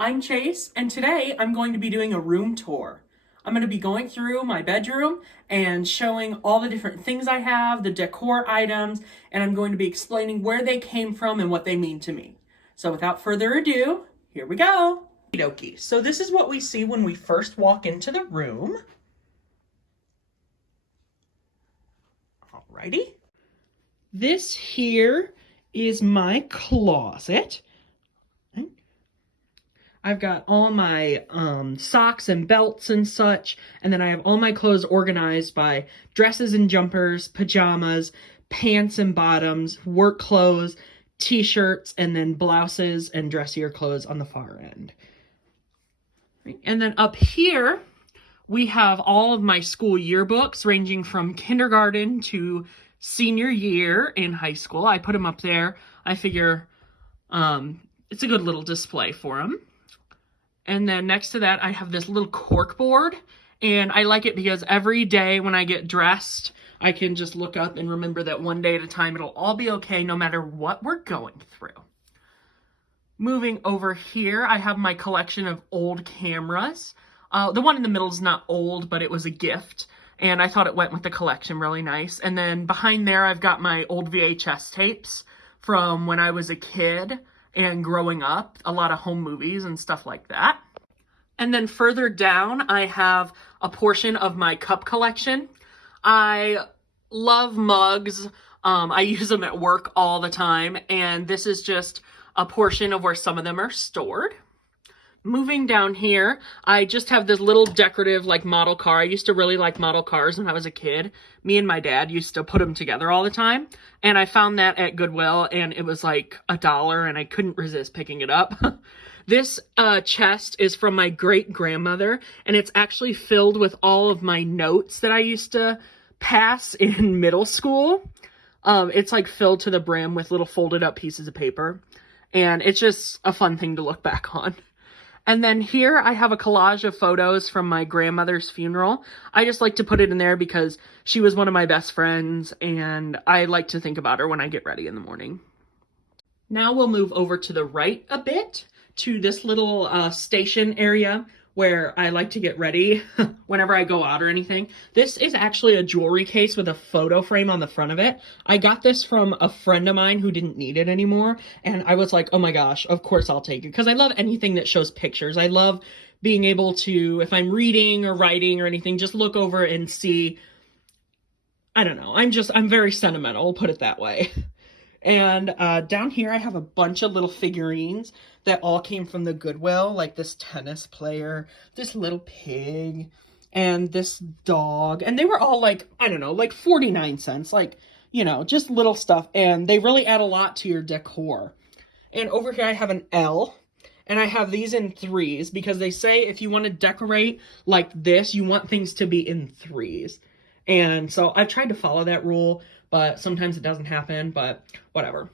I'm Chase, and today I'm going to be doing a room tour. I'm going to be going through my bedroom and showing all the different things I have, the decor items, and I'm going to be explaining where they came from and what they mean to me. So without further ado, here we go. Okie So this is what we see when we first walk into the room. Alrighty. This here is my closet. I've got all my socks and belts and such, and then I have all my clothes organized by dresses and jumpers, pajamas, pants and bottoms, work clothes, t-shirts, and then blouses and dressier clothes on the far end. And then up here, we have all of my school yearbooks ranging from kindergarten to senior year in high school. I put them up there. I figure it's a good little display for them. And then next to that, I have this little cork board, and I like it because every day when I get dressed, I can just look up and remember that one day at a time, it'll all be okay no matter what we're going through. Moving over here, I have my collection of old cameras. The one in the middle is not old, but it was a gift, and I thought it went with the collection really nice. And then behind there, I've got my old VHS tapes from when I was a kid and growing up, a lot of home movies and stuff like that. And then further down, I have a portion of my cup collection. I love mugs. I use them at work all the time, and this is just a portion of where some of them are stored. Moving down here, I just have this little decorative like model car. I used to really like model cars when I was a kid. Me and my dad used to put them together all the time. And I found that at Goodwill, and it was like $1, and I couldn't resist picking it up. This chest is from my great-grandmother, and it's actually filled with all of my notes that I used to pass in middle school. It's like filled to the brim with little folded up pieces of paper. And it's just a fun thing to look back on. And then here I have a collage of photos from my grandmother's funeral. I just like to put it in there because she was one of my best friends, and I like to think about her when I get ready in the morning. Now we'll move over to the right a bit to this little station area where I like to get ready whenever I go out or anything. This is actually a jewelry case with a photo frame on the front of it. I got this from a friend of mine who didn't need it anymore, and I was like, oh my gosh, of course I'll take it, because I love anything that shows pictures. I love being able to, if I'm reading or writing or anything, just look over and see, I don't know, I'm very sentimental, I'll put it that way. And down here I have a bunch of little figurines that all came from the Goodwill, like this tennis player, this little pig, and this dog. And they were all like, I don't know, like 49 cents, like, you know, just little stuff. And they really add a lot to your decor. And over here I have an L, and I have these in threes because they say if you want to decorate like this, you want things to be in threes. And so I've tried to follow that rule, but sometimes it doesn't happen, but whatever.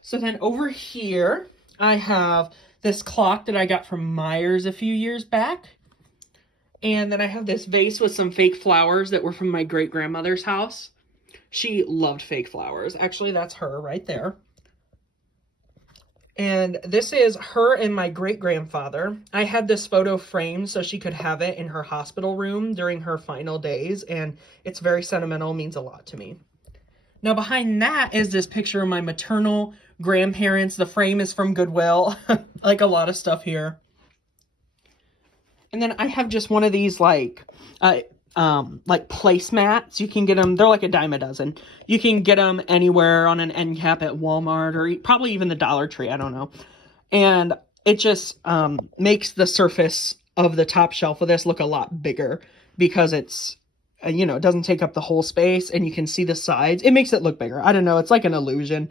So then over here, I have this clock that I got from Myers a few years back. And then I have this vase with some fake flowers that were from my great-grandmother's house. She loved fake flowers. Actually, that's her right there. And this is her and my great-grandfather. I had this photo framed so she could have it in her hospital room during her final days, and it's very sentimental, means a lot to me. Now behind that is this picture of my maternal grandparents. The frame is from Goodwill, like a lot of stuff here. And then I have just one of these like placemats. You can get them, they're like a dime a dozen. You can get them anywhere on an end cap at Walmart or probably even the Dollar Tree, I don't know. And it just makes the surface of the top shelf of this look a lot bigger because it's, you know, it doesn't take up the whole space and you can see the sides. It makes it look bigger. I don't know. It's like an illusion.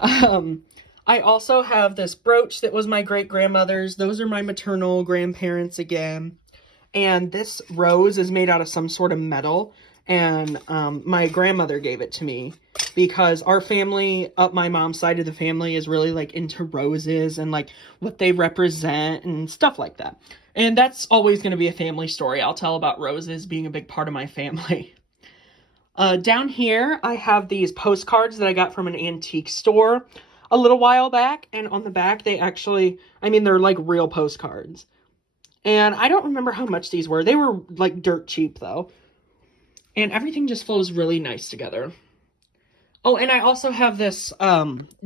I also have this brooch that was my great-grandmother's. Those are my maternal grandparents again. And this rose is made out of some sort of metal. And my grandmother gave it to me because our family, up my mom's side of the family, is really like into roses and like what they represent and stuff like that. And that's always going to be a family story I'll tell about roses being a big part of my family. Down here, I have these postcards that I got from an antique store. a little while back, and on the back they actually, I mean, they're like real postcards. And I don't remember how much these were. They were like dirt cheap though. And everything just flows really nice together. Oh, and I also have this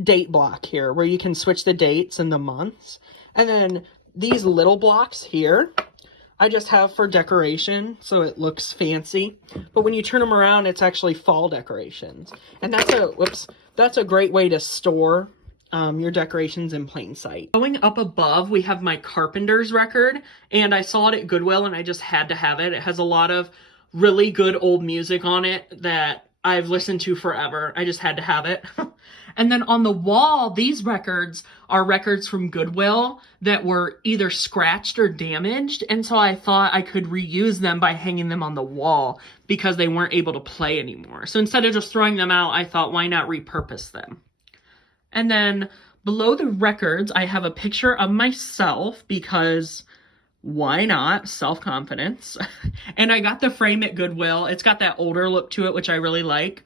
date block here where you can switch the dates and the months. And then these little blocks here, I just have for decoration, so it looks fancy. But when you turn them around, it's actually fall decorations. And that's a great way to store your decorations in plain sight. Going up above, we have my Carpenter's record, and I saw it at Goodwill, and I just had to have it. It has a lot of really good old music on it that I've listened to forever. I just had to have it. And then on the wall, these records are records from Goodwill that were either scratched or damaged. And so I thought I could reuse them by hanging them on the wall because they weren't able to play anymore. So instead of just throwing them out, I thought, why not repurpose them? And then below the records, I have a picture of myself because why not? Self-confidence. And I got the frame at Goodwill. It's got that older look to it, which I really like.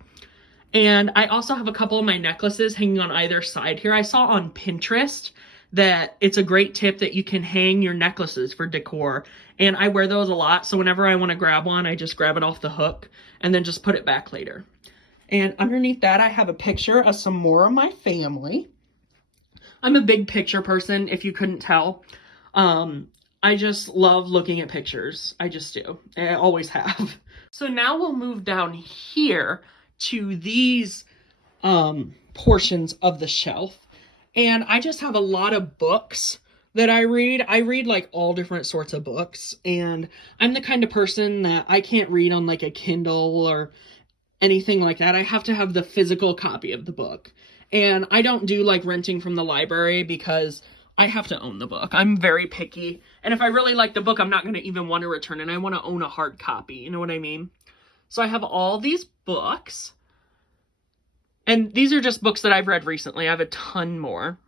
And I also have a couple of my necklaces hanging on either side here. I saw on Pinterest that it's a great tip that you can hang your necklaces for decor. And I wear those a lot. So whenever I want to grab one, I just grab it off the hook and then just put it back later. And underneath that, I have a picture of some more of my family. I'm a big picture person, if you couldn't tell. I just love looking at pictures. I just do. I always have. So now we'll move down here to these portions of the shelf. And I just have a lot of books that I read. I read like all different sorts of books. And I'm the kind of person that I can't read on like a Kindle or anything like that. I have to have the physical copy of the book. And I don't do like renting from the library because I have to own the book. I'm very picky. And if I really like the book, I'm not going to even want to return it. I want to own a hard copy. You know what I mean? So I have all these books. And these are just books that I've read recently. I have a ton more.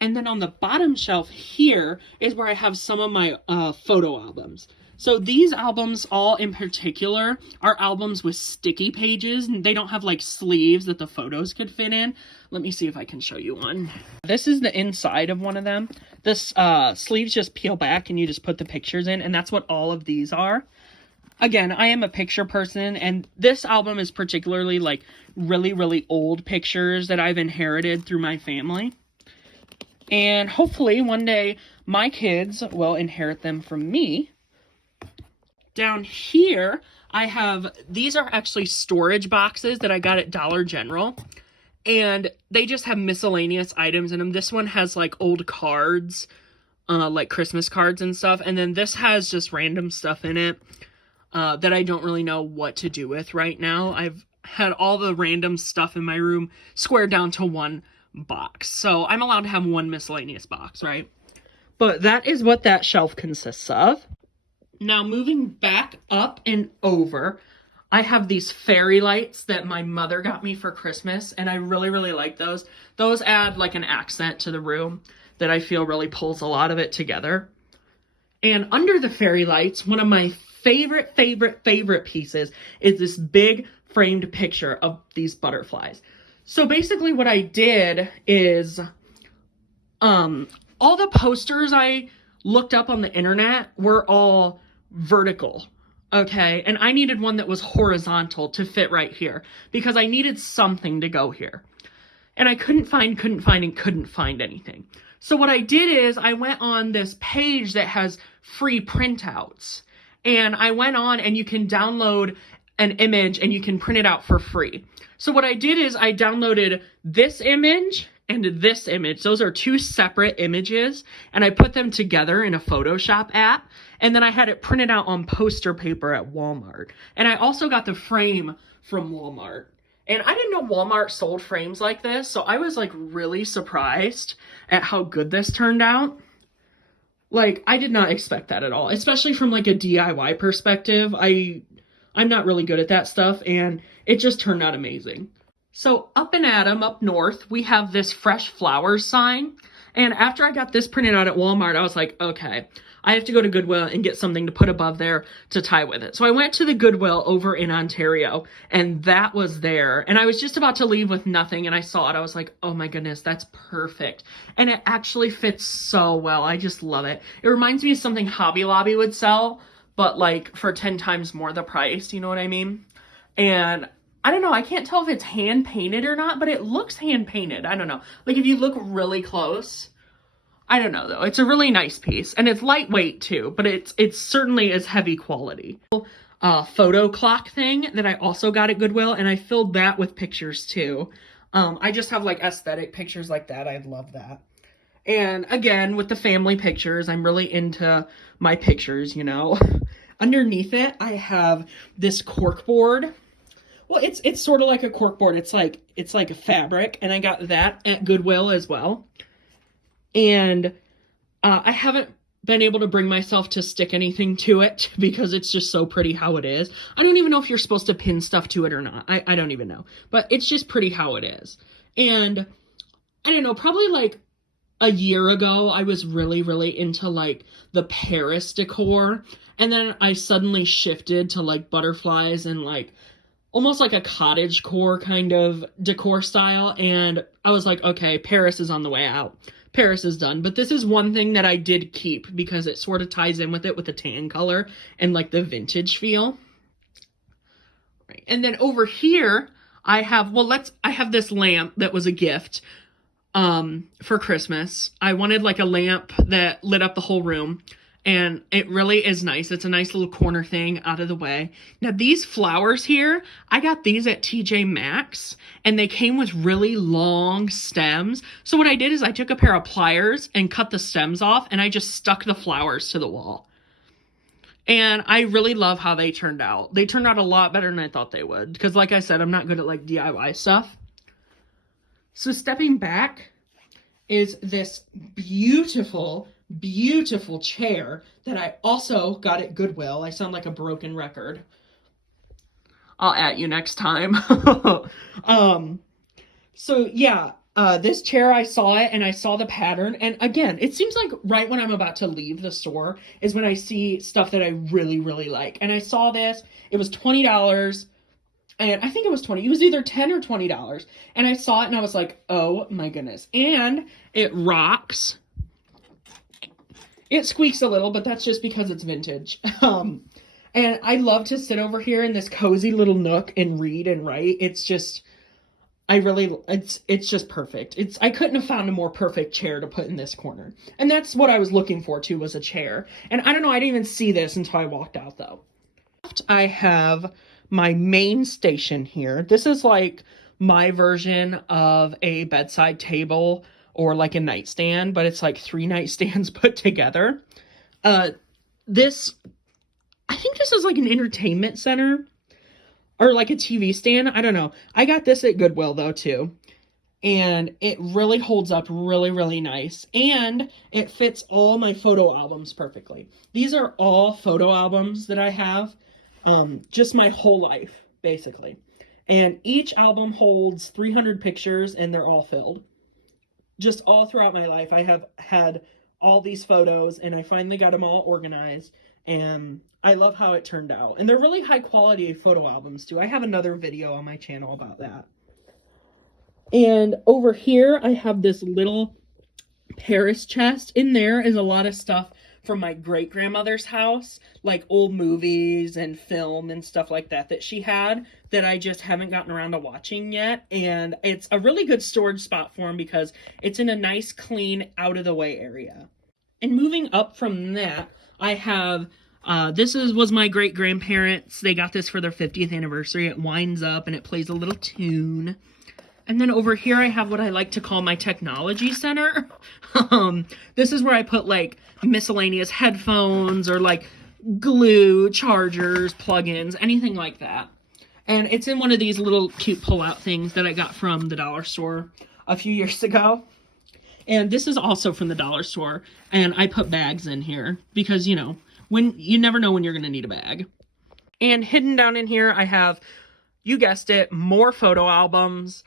And then on the bottom shelf here is where I have some of my photo albums. So these albums, all in particular, are albums with sticky pages, and they don't have like sleeves that the photos could fit in. Let me see if I can show you one. This is the inside of one of them. This sleeves just peel back and you just put the pictures in, and that's what all of these are. Again, I am a picture person, and this album is particularly like really, really old pictures that I've inherited through my family. And hopefully one day my kids will inherit them from me. Down here, I have, these are actually storage boxes that I got at Dollar General. And they just have miscellaneous items in them. This one has like old cards, like Christmas cards and stuff. And then this has just random stuff in it that I don't really know what to do with right now. I've had all the random stuff in my room squared down to one box. So I'm allowed to have one miscellaneous box, right? But that is what that shelf consists of. Now moving back up and over, I have these fairy lights that my mother got me for Christmas, and I really, really like those. Those add like an accent to the room that I feel really pulls a lot of it together. And under the fairy lights, one of my favorite pieces is this big framed picture of these butterflies. So basically what I did is, all the posters I looked up on the internet were all vertical, okay? And I needed one that was horizontal to fit right here because I needed something to go here. And I couldn't find anything. So what I did is I went on this page that has free printouts. And I went on, and you can download an image and you can print it out for free. So what I did is I downloaded this image and this image. Those are two separate images, and I put them together in a Photoshop app, and then I had it printed out on poster paper at Walmart. And I also got the frame from Walmart. And I didn't know Walmart sold frames like this, so I was like really surprised at how good this turned out. Like, I did not expect that at all, especially from like a DIY perspective. I'm not really good at that stuff, and it just turned out amazing. So up in Adam, up north, we have this fresh flowers sign. And after I got this printed out at Walmart, I was like, okay, I have to go to Goodwill and get something to put above there to tie with it. So I went to the Goodwill over in Ontario, and that was there. And I was just about to leave with nothing, and I saw it. I was like, oh my goodness, that's perfect. And it actually fits so well. I just love it. It reminds me of something Hobby Lobby would sell, but like for 10 times more the price, you know what I mean? And I don't know, I can't tell if it's hand painted or not, but it looks hand painted. I don't know. Like if you look really close, I don't know though. It's a really nice piece, and it's lightweight too, but it's certainly is heavy quality. Photo clock thing that I also got at Goodwill, and I filled that with pictures too. I just have like aesthetic pictures like that. I love that. And again, with the family pictures, I'm really into my pictures, you know. Underneath it, I have this cork board. Well, it's sort of like a cork board. It's like a fabric, and I got that at Goodwill as well. And I haven't been able to bring myself to stick anything to it because it's just so pretty how it is. I don't even know if you're supposed to pin stuff to it or not. I don't even know. But it's just pretty how it is. And I don't know, probably like a year ago, I was really, really into like the Paris decor. And then I suddenly shifted to like butterflies and like almost like a cottage core kind of decor style. And I was like, okay, Paris is on the way out. Paris is done. But this is one thing that I did keep because it sort of ties in with it with the tan color and like the vintage feel. Right. And then over here, I have this lamp that was a gift for Christmas. I wanted like a lamp that lit up the whole room, and it really is nice. It's a nice little corner thing out of the way. Now these flowers here, I got these at TJ Maxx, and they came with really long stems. So what I did is I took a pair of pliers and cut the stems off, and I just stuck the flowers to the wall. And I really love how they turned out. They turned out a lot better than I thought they would, because like I said, I'm not good at like DIY stuff. So stepping back is this beautiful, beautiful chair that I also got at Goodwill. I sound like a broken record. I'll at you next time. So yeah, this chair, I saw it and I saw the pattern. And again, it seems like right when I'm about to leave the store is when I see stuff that I really, really like. And I saw this, it was $20. And I think it was 20. It was either 10 or $20. And I saw it and I was like, oh my goodness. And it rocks. It squeaks a little, but that's just because it's vintage. And I love to sit over here in this cozy little nook and read and write. It's just, it's just perfect. I couldn't have found a more perfect chair to put in this corner. And that's what I was looking for too, was a chair. And I don't know, I didn't even see this until I walked out though. I have my main station here. This is like my version of a bedside table or like a nightstand, but it's like 3 nightstands put together. I think this is like an entertainment center or like a TV stand. I don't know. I got this at Goodwill though too. And it really holds up really, really nice. And it fits all my photo albums perfectly. These are all photo albums that I have. Just my whole life, basically. And each album holds 300 pictures, and they're all filled. Just all throughout my life, I have had all these photos, and I finally got them all organized, and I love how it turned out. And they're really high quality photo albums, too. I have another video on my channel about that. And over here, I have this little Paris chest. In there is a lot of stuff from my great-grandmother's house, like old movies and film and stuff like that she had that I just haven't gotten around to watching yet. And it's a really good storage spot for them because it's in a nice, clean, out-of-the-way area. And moving up from that, I have, was my great-grandparents. They got this for their 50th anniversary. It winds up and it plays a little tune. And then over here I have what I like to call my technology center. This is where I put like miscellaneous headphones or like glue, chargers, plugins, anything like that. And it's in one of these little cute pull-out things that I got from the dollar store a few years ago. And this is also from the dollar store. And I put bags in here because, you know, when you never know when you're going to need a bag. And hidden down in here I have, you guessed it, more photo albums.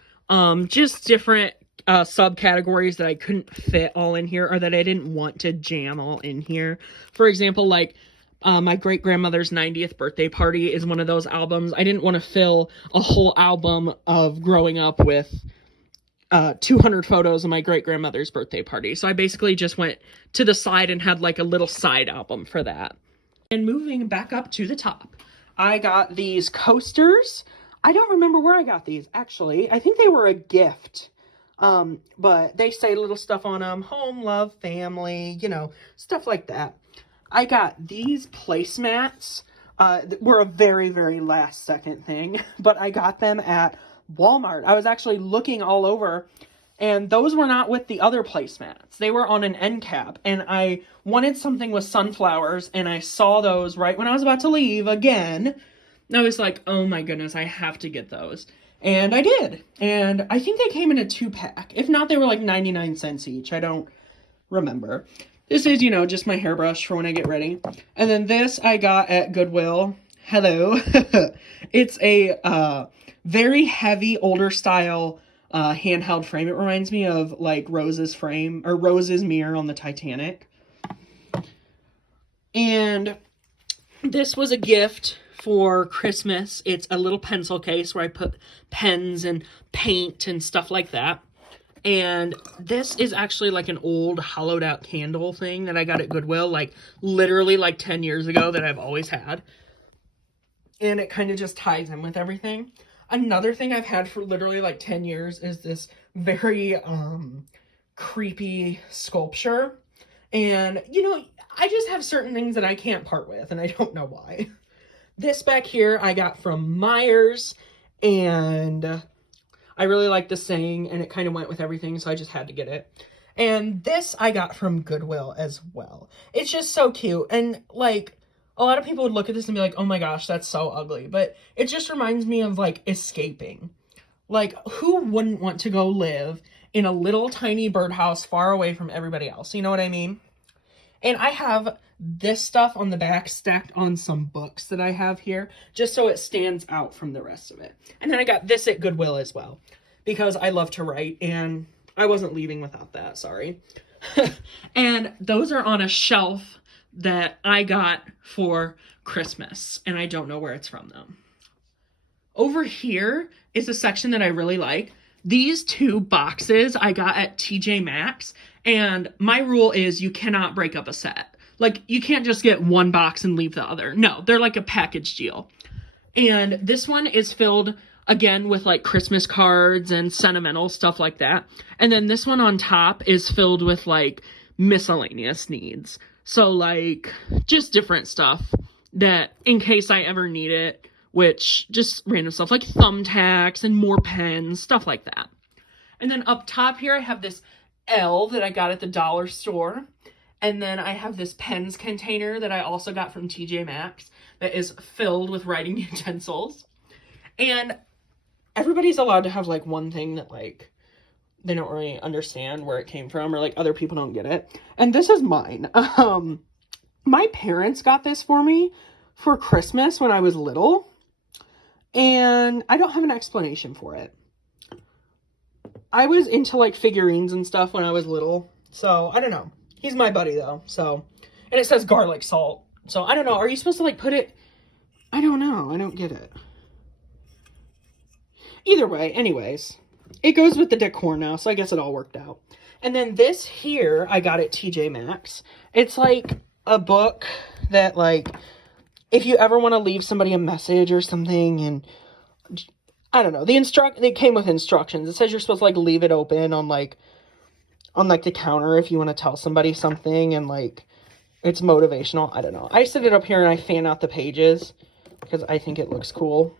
Just different subcategories that I couldn't fit all in here, or that I didn't want to jam all in here. For example, like my great-grandmother's 90th birthday party is one of those albums. I didn't want to fill a whole album of growing up with 200 photos of my great-grandmother's birthday party. So I basically just went to the side and had like a little side album for that. And moving back up to the top, I got these coasters. I don't remember where I got these, actually. I think they were a gift. But they say little stuff on them. Home, love, family, you know, stuff like that. I got these placemats. Were a very, very last second thing. But I got them at Walmart. I was actually looking all over, and those were not with the other placemats. They were on an end cap, and I wanted something with sunflowers, and I saw those right when I was about to leave again. And I was like, oh my goodness, I have to get those. And I did. And I think they came in a 2-pack. If not, they were like 99 cents each. I don't remember. This is, you know, just my hairbrush for when I get ready. And then this I got at Goodwill. Hello. It's a very heavy, older style handheld frame. It reminds me of like Rose's frame, or Rose's mirror on the Titanic. And this was a gift for Christmas. It's a little pencil case where I put pens and paint and stuff like that. And this is actually like an old hollowed out candle thing that I got at Goodwill, like literally like 10 years ago, that I've always had. And it kind of just ties in with everything. Another thing I've had for literally like 10 years is this very creepy sculpture. And, you know, I just have certain things that I can't part with, and I don't know why. This back here I got from Myers, and I really like the saying, and it kind of went with everything, so I just had to get it. And this I got from Goodwill as well. It's just so cute, and like, a lot of people would look at this and be like, oh my gosh, that's so ugly. But it just reminds me of like escaping. Like, who wouldn't want to go live in a little tiny birdhouse far away from everybody else? You know what I mean? And I have this stuff on the back stacked on some books that I have here, just so it stands out from the rest of it. And then I got this at Goodwill as well, because I love to write, and I wasn't leaving without that, sorry. And those are on a shelf that I got for Christmas, and I don't know where it's from though. Over here is a section that I really like. These 2 boxes I got at TJ Maxx, and my rule is you cannot break up a set. Like, you can't just get one box and leave the other. No, they're like a package deal. And this one is filled, again, with like Christmas cards and sentimental stuff like that. And then this one on top is filled with like miscellaneous needs. So like just different stuff that in case I ever need it, which just random stuff like thumbtacks and more pens, stuff like that. And then up top here, I have this L that I got at the dollar store. And then I have this pens container that I also got from TJ Maxx that is filled with writing utensils. And everybody's allowed to have like one thing that like they don't really understand where it came from, or like other people don't get it. And this is mine. My parents got this for me for Christmas when I was little, and I don't have an explanation for it. I was into like figurines and stuff when I was little, so I don't know. He's my buddy though, so, and it says garlic salt, so I don't know. Are you supposed to like put it? I don't know. I don't get it. Either way, anyways, it goes with the decor now, so I guess it all worked out. And then this here, I got at TJ Maxx. It's like a book that, like, if you ever want to leave somebody a message or something, and I don't know, it came with instructions. It says you're supposed to, like, leave it open on the counter if you want to tell somebody something, and, like, it's motivational. I don't know. I set it up here and I fan out the pages because I think it looks cool.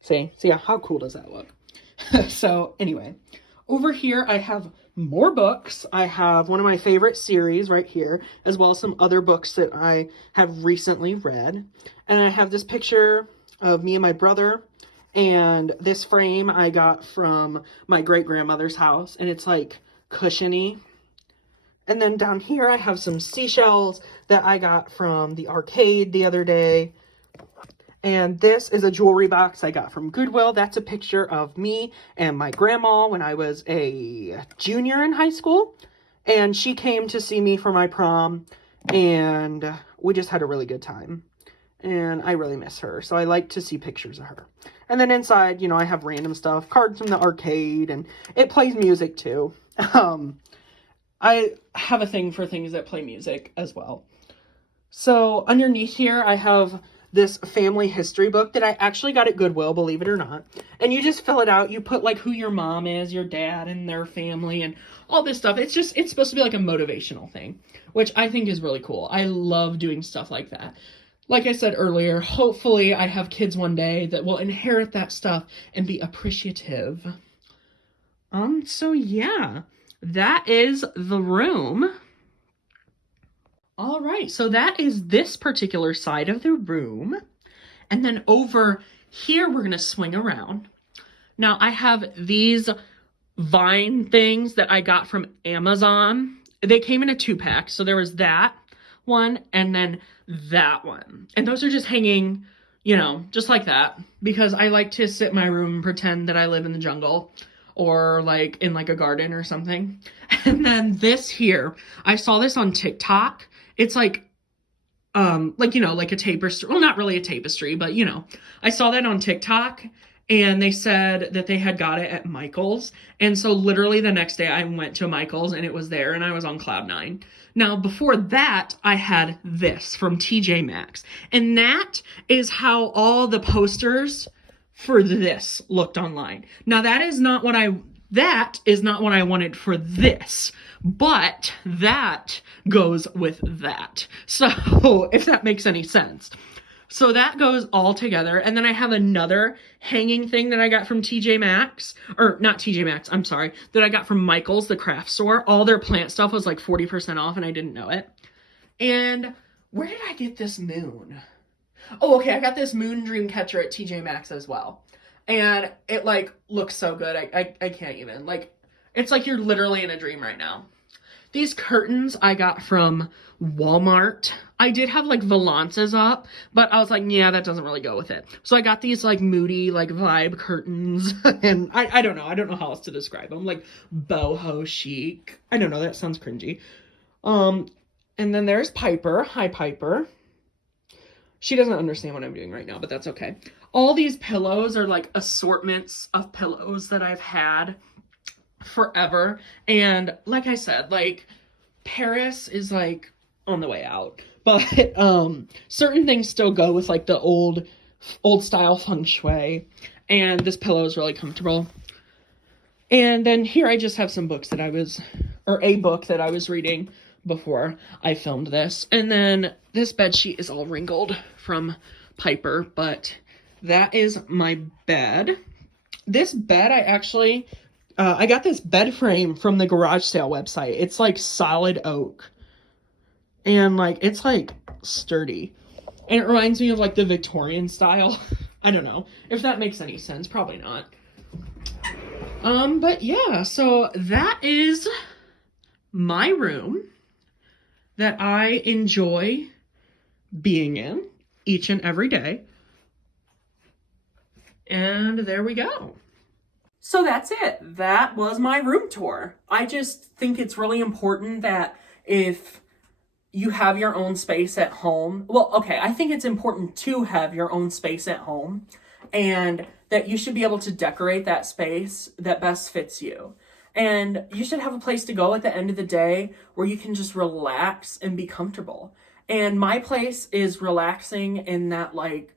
See, so yeah, how cool does that look? So anyway, over here I have more books. I have one of my favorite series right here, as well as some other books that I have recently read. And I have this picture of me and my brother, and this frame I got from my great-grandmother's house, and it's like cushiony. And then down here I have some seashells that I got from the arcade the other day. And this is a jewelry box I got from Goodwill. That's a picture of me and my grandma when I was a junior in high school. And she came to see me for my prom, and we just had a really good time. And I really miss her, so I like to see pictures of her. And then inside, I have random stuff, cards from the arcade, and it plays music too. I have a thing for things that play music as well. So underneath here, I have this family history book that I actually got at Goodwill, believe it or not. And you just fill it out. You put like who your mom is, your dad, and their family, and all this stuff. It's supposed to be like a motivational thing, which I think is really cool. I love doing stuff like that. Like I said earlier, hopefully I have kids one day that will inherit that stuff and be appreciative. So yeah, that is the room. All right, so that is this particular side of the room. And then over here, we're gonna swing around. Now I have these vine things that I got from Amazon. They came in a 2-pack, so there was that one and then that one. And those are just hanging, just like that, because I like to sit in my room and pretend that I live in the jungle or like in like a garden or something. And then this here, I saw this on TikTok. It's like a tapestry. Well, not really a tapestry, but I saw that on TikTok and they said that they had got it at Michael's. And so literally the next day I went to Michael's and it was there and I was on cloud 9. Now, before that, I had this from TJ Maxx. And that is how all the posters for this looked online. Now, that is not what I wanted for this, but that goes with that. So, if that makes any sense. So that goes all together. And then I have another hanging thing that I got from TJ Maxx, or not TJ Maxx, I'm sorry, that I got from Michael's, the craft store. All their plant stuff was like 40% off and I didn't know it. And where did I get this moon? Oh, okay, I got this moon dream catcher at TJ Maxx as well. And it like looks so good. I can't even, like, it's like you're literally in a dream right now. These curtains I got from Walmart. I did have like valances up, but I was like, yeah, that doesn't really go with it. So I got these like moody, like vibe curtains. And I don't know. I don't know how else to describe them. Like boho chic. I don't know. That sounds cringy. And then there's Piper. Hi, Piper. She doesn't understand what I'm doing right now, but that's okay. All these pillows are like assortments of pillows that I've had forever. And like I said, like Paris is like on the way out, but certain things still go with like the old style feng shui, and this pillow is really comfortable. And then here I just have some books that a book that I was reading before I filmed this. And then this bed sheet is all wrinkled from Piper, but that is my bed. This bed I got this bed frame from the garage sale website. It's like solid oak. And like, it's like sturdy. And it reminds me of like the Victorian style. I don't know if that makes any sense. Probably not. But yeah, so that is my room that I enjoy being in each and every day. And there we go. So that's it. That was my room tour. I just think it's really important that if you have your own space at home, well, okay, I think it's important to have your own space at home and that you should be able to decorate that space that best fits you. And you should have a place to go at the end of the day where you can just relax and be comfortable. And my place is relaxing in that like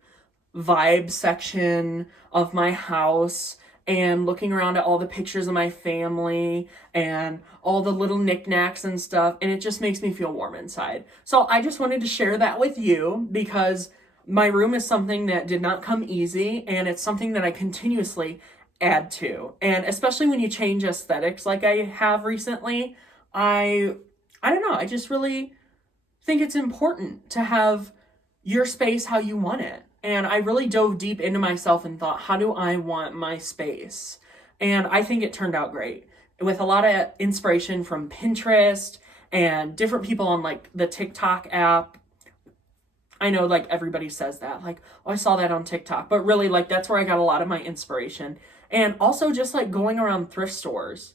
vibe section of my house and looking around at all the pictures of my family and all the little knickknacks and stuff. And it just makes me feel warm inside. So I just wanted to share that with you because my room is something that did not come easy. And it's something that I continuously add to. And especially when you change aesthetics like I have recently, I don't know. I just really think it's important to have your space how you want it. And I really dove deep into myself and thought, how do I want my space? And I think it turned out great with a lot of inspiration from Pinterest and different people on like the TikTok app. I know like everybody says that, like, oh, I saw that on TikTok, but really like that's where I got a lot of my inspiration. And also just like going around thrift stores.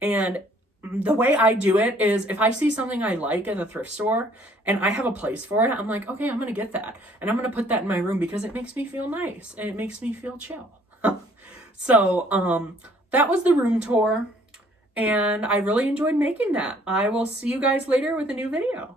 And the way I do it is if I see something I like at the thrift store and I have a place for it, I'm like, okay, I'm going to get that. And I'm going to put that in my room because it makes me feel nice and it makes me feel chill. So, that was the room tour and I really enjoyed making that. I will see you guys later with a new video.